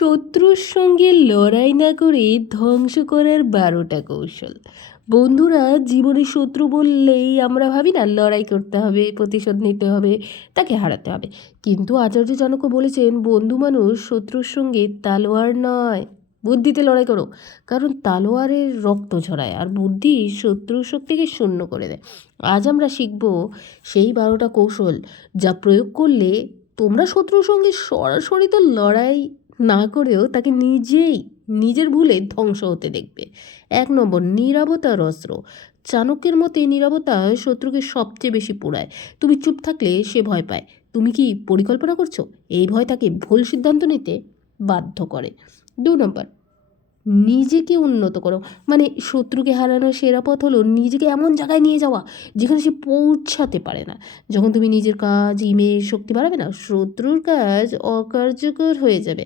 শত্রুর সঙ্গে লড়াই না করে ধ্বংস করার 12টা কৌশল। বন্ধুরা, জীবনে শত্রু বললেই আমরা ভাবি না লড়াই করতে হবে, প্রতিশোধ নিতে হবে, তাকে হারাতে হবে। কিন্তু আচার্য জনকও বলেছেন, বন্ধু মানুষ শত্রুর সঙ্গে তালোয়ার নয়, বুদ্ধিতে লড়াই করো। কারণ তালোয়ারের রক্ত ঝরায় আর বুদ্ধি শত্রুর শক্তিকে শূন্য করে দেয়। আজ আমরা শিখব সেই 12টা কৌশল, যা প্রয়োগ করলে তোমরা শত্রুর সঙ্গে সরাসরি তো লড়াই না করেও তাকে নিজের ভুলে ধ্বংস হতে দেখবে। 1 নম্বর, নীরবতার অস্ত্র। চাণক্যের মতে নীরবতা শত্রুকে সবচেয়ে বেশি পোড়ায়। তুমি চুপ থাকলে সে ভয় পায়। তুমি কি পরিকল্পনা করছো? এই ভয় তাকে ভুল সিদ্ধান্ত নিতে বাধ্য করে। 2 নম্বর, নিজেকে উন্নত করো। মানে শত্রুকে হারানোর সেরা পথ হলো নিজেকে এমন জায়গায় নিয়ে যাওয়া যেখানে সে পৌঁছাতে পারে না। যখন তুমি নিজের কাজ, ইমেজ, শক্তি বাড়াবে না, শত্রুর কাজ অকার্যকর হয়ে যাবে।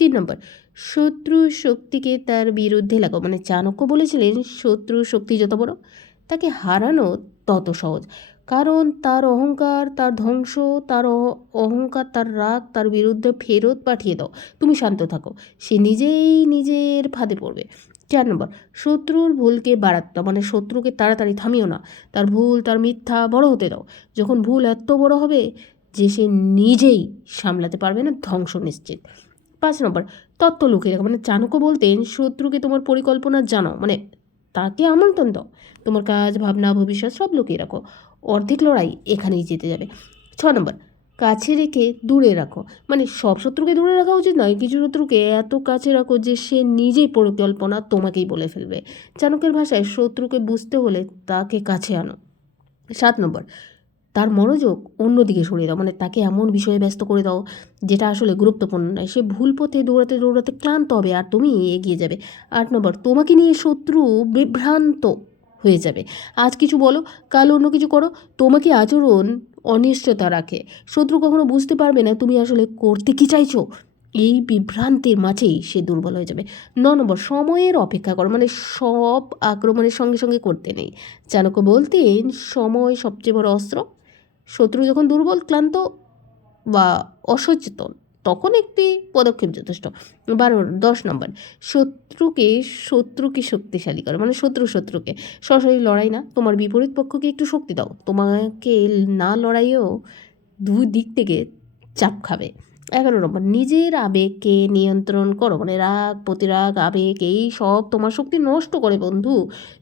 3 নম্বর, শত্রুর শক্তিকে তার বিরুদ্ধে লাগাও। মানে চাণক্য বলেছিলেন, শত্রুর শক্তি যত বড়, তাকে হারানো তত সহজ। কারণ তার অহংকার, তার ধ্বংস, তার অহংকার, তার রাগ তার বিরুদ্ধে ফেরত পাঠিয়ে দাও। তুমি শান্ত থাকো, সে নিজেই নিজের ফাঁদে পড়বে। 4 নম্বর, শত্রুর ভুলকে বাড়াতে দাও। মানে শত্রুকে তাড়াতাড়ি থামিও না, তার ভুল, তার মিথ্যা বড় হতে দাও। যখন ভুল এত বড় হবে যে সে নিজেই সামলাতে পারবে না, ধ্বংস নিশ্চিত। 5 নম্বর, তত্ত্ব লুকিয়ে রাখো। মানে চাণক্য বলতেন, শত্রুকে তোমার পরিকল্পনা জানাও, মানে তাকে আমন্ত্রণ দাও। তোমার কাজ, ভাবনা, ভবিষ্যৎ সব লুকিয়ে রাখো। অর্ধেক লড়াই এখানেই জিতে যাবে। 6 নম্বর, কাছে রেখে দূরে রাখো। মানে সব শত্রুকে দূরে রাখা উচিত নয়, কিছু শত্রুকে এত কাছে রাখো যে সে নিজেই পরিকল্পনা তোমাকেই বলে ফেলবে। চাণক্যের ভাষায়, শত্রুকে বুঝতে হলে তাকে কাছে আনো। 7 নম্বর, তার মনোযোগ অন্যদিকে সরিয়ে দাও। মানে তাকে এমন বিষয়ে ব্যস্ত করে দাও যেটা আসলে গুরুত্বপূর্ণ নয়। সে ভুল পথে দৌড়াতে দৌড়াতে ক্লান্ত হবে আর তুমি এগিয়ে যাবে। 8 নম্বর, তোমাকে নিয়ে শত্রু বিভ্রান্ত হয়ে যাবে। আজ কিছু বলো, কাল অন্য কিছু করো। তোমাকে আচরণ অনিশ্চয়তা রাখে। শত্রু কখনো বুঝতে পারবে না তুমি আসলে করতে কি চাইছো। এই বিভ্রান্তির মাঝেই সে দুর্বল হয়ে যাবে। 9 নম্বর, সময়ের অপেক্ষা করো। মানে সব আক্রমণের সঙ্গে সঙ্গে করতে নেই। চাণক্য বলতেন, সময় সবচেয়ে বড় অস্ত্র। শত্রু যখন দুর্বল, ক্লান্ত বা অসচেতন, তখন একটি পদক্ষেপ যথেষ্ট। 10 নম্বর, শত্রুকে শক্তিশালী করো। মানে শত্রুকে সরাসরি লড়াই না, তোমার বিপরীত পক্ষকে একটু শক্তি দাও। তোমাকে না লড়াইও দুই দিক থেকে চাপ খাবে। 11 নম্বর, নিজের আবেগকে নিয়ন্ত্রণ করো। মানে রাগ, প্রতিরাগ, আবেগ এই সব তোমার শক্তি নষ্ট করে বন্ধু।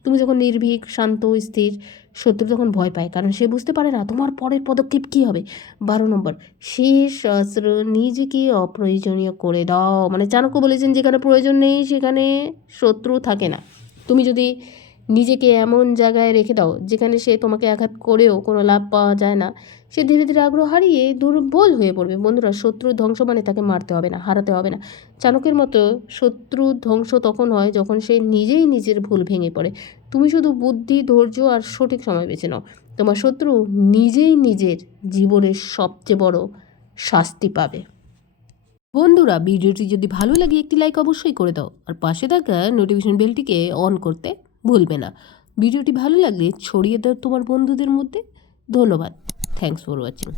তুমি যখন নির্ভীক, শান্ত, স্থির, শত্রু তখন ভয় পায়, কারণ সে বুঝতে পারে না তোমার পরের পদক্ষেপ কী হবে। 12 নম্বর, শেষ অস্ত্র, নিজেকে অপ্রয়োজনীয় করে দাও। মানে চাণক্য বলেছেন, যেখানে প্রয়োজন নেই সেখানে শত্রু থাকে না। তুমি যদি নিজেকে এমন জায়গায় রেখে দাও যেখানে সে তোমাকে আঘাত করেও কোনো লাভ পাওয়া যায় না, সে ধীরে ধীরে আগ্রহ হারিয়ে দুর্বল হয়ে পড়বে। বন্ধুরা, শত্রুর ধ্বংস মানে তাকে মারতে হবে না, হারাতে হবে না। চাণক্যের মতো শত্রুর ধ্বংস তখন হয় যখন সে নিজেই নিজের ভুল ভেঙে পড়ে। তুমি শুধু বুদ্ধি, ধৈর্য আর সঠিক সময় বেছে নাও, তোমার শত্রু নিজেই নিজের জীবনের সবচেয়ে বড় শাস্তি পাবে। বন্ধুরা, ভিডিওটি যদি ভালো লাগে একটি লাইক অবশ্যই করে দাও, আর পাশে থাকা নোটিফিকেশন বেলটিকে অন করতে ভুলবে না। ভিডিওটি ভালো লাগলে ছড়িয়ে দাও তোমার বন্ধুদের মধ্যে। ধন্যবাদ। Thanks for watching.